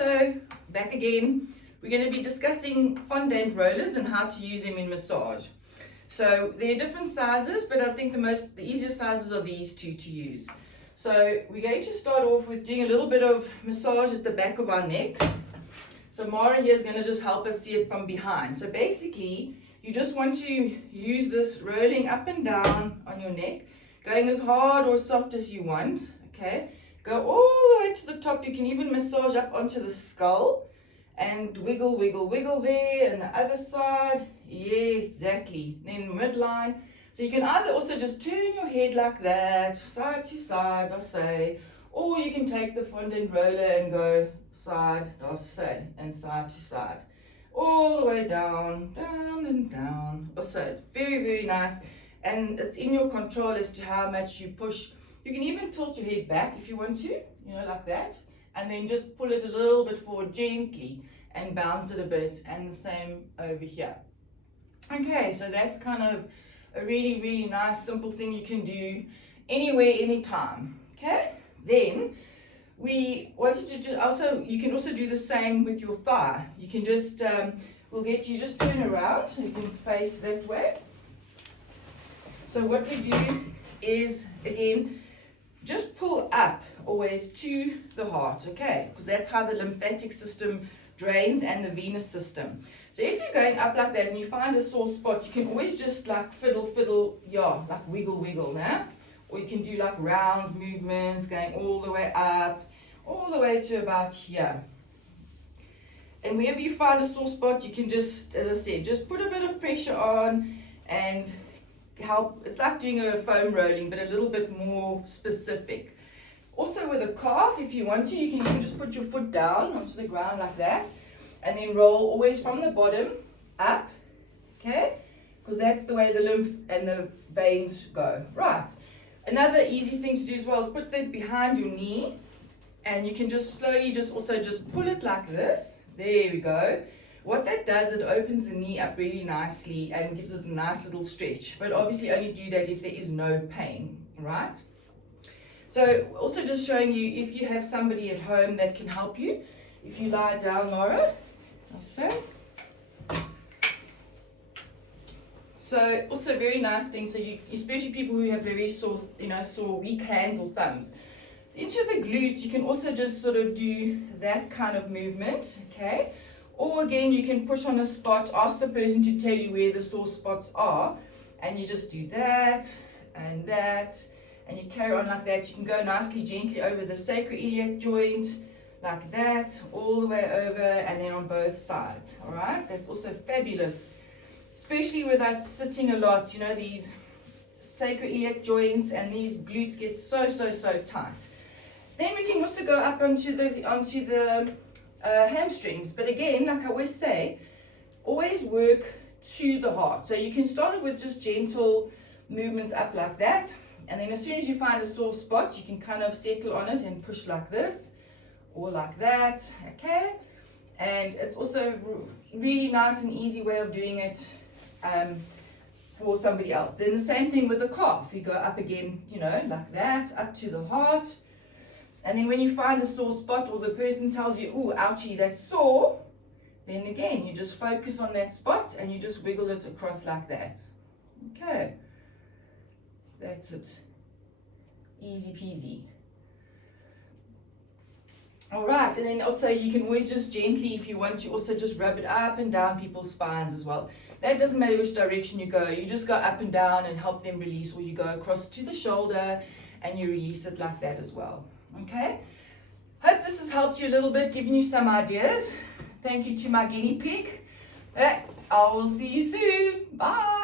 Hello, back again. We're going to be discussing fondant rollers and how to use them in massage. So there are different sizes, but I think the easiest sizes are these two to use. So we're going to start off with doing a little bit of massage at the back of our necks. So Mara here is going to just help us see it from behind. So basically, you just want to use this rolling up and down on your neck, going as hard or soft as you want, okay? Go all the way to the top. You can even massage up onto the skull and wiggle, wiggle, wiggle there. And the other side, yeah, exactly. Then midline. So you can either also just turn your head like that, side to side, I'll say, or you can take the fondant roller and go side, I'll say, and side to side. All the way down, down and down. Also, it's very, very nice. And it's in your control as to how much you push. You can even tilt your head back if you want to, you know, like that. And then just pull it a little bit forward gently and bounce it a bit. And the same over here. Okay, so that's kind of a really, really nice, simple thing you can do anywhere, anytime. Okay, then we wanted to just also, you can also do the same with your thigh. You can just, we'll get you just turn around so you can face that way. So what we do is, again, just pull up always to the heart, okay? Because that's how the lymphatic system drains and the venous system. So if you're going up like that and you find a sore spot, you can always just like fiddle, yeah, like wiggle, now. Or you can do like round movements, going all the way up, all the way to about here. And wherever you find a sore spot, you can just, as I said, just put a bit of pressure on and help. It's like doing a foam rolling, but a little bit more specific. Also with a calf, if you want to, you can even just put your foot down onto the ground like that, and then roll always from the bottom up, okay? Because that's the way the lymph and the veins go. Right. Another easy thing to do as well is put that behind your knee, and you can just slowly just pull it like this. There we go. What that does, it opens the knee up really nicely and gives it a nice little stretch. But obviously only do that if there is no pain, right? So also just showing you if you have somebody at home that can help you. If you lie down, Laura, so also very nice thing. So you, especially people who have very sore, sore weak hands or thumbs. Into the glutes, you can also just sort of do that kind of movement, okay? Or again, you can push on a spot, ask the person to tell you where the sore spots are, and you just do that, and you carry on like that. You can go nicely, gently over the sacroiliac joint, like that, all the way over, and then on both sides, all right? That's also fabulous, especially with us sitting a lot, these sacroiliac joints and these glutes get so tight. Then we can also go up onto the hamstrings, but again, like I always say, always work to the heart. So you can start off with just gentle movements up like that, and then as soon as you find a sore spot, you can kind of settle on it and push like this or like that, okay? And it's also a really nice and easy way of doing it for somebody else. Then the same thing with the calf. You go up again, like that, up to the heart. And then when you find a sore spot or the person tells you, ooh, ouchie, that's sore, then again, you just focus on that spot and you just wiggle it across like that. Okay. That's it. Easy peasy. All right. And then also you can always just gently, if you want to, also just rub it up and down people's spines as well. That doesn't matter which direction you go. You just go up and down and help them release, or you go across to the shoulder and you release it like that as well. Okay, hope this has helped you a little bit, giving you some ideas. Thank you to my guinea pig. I will see you soon. Bye.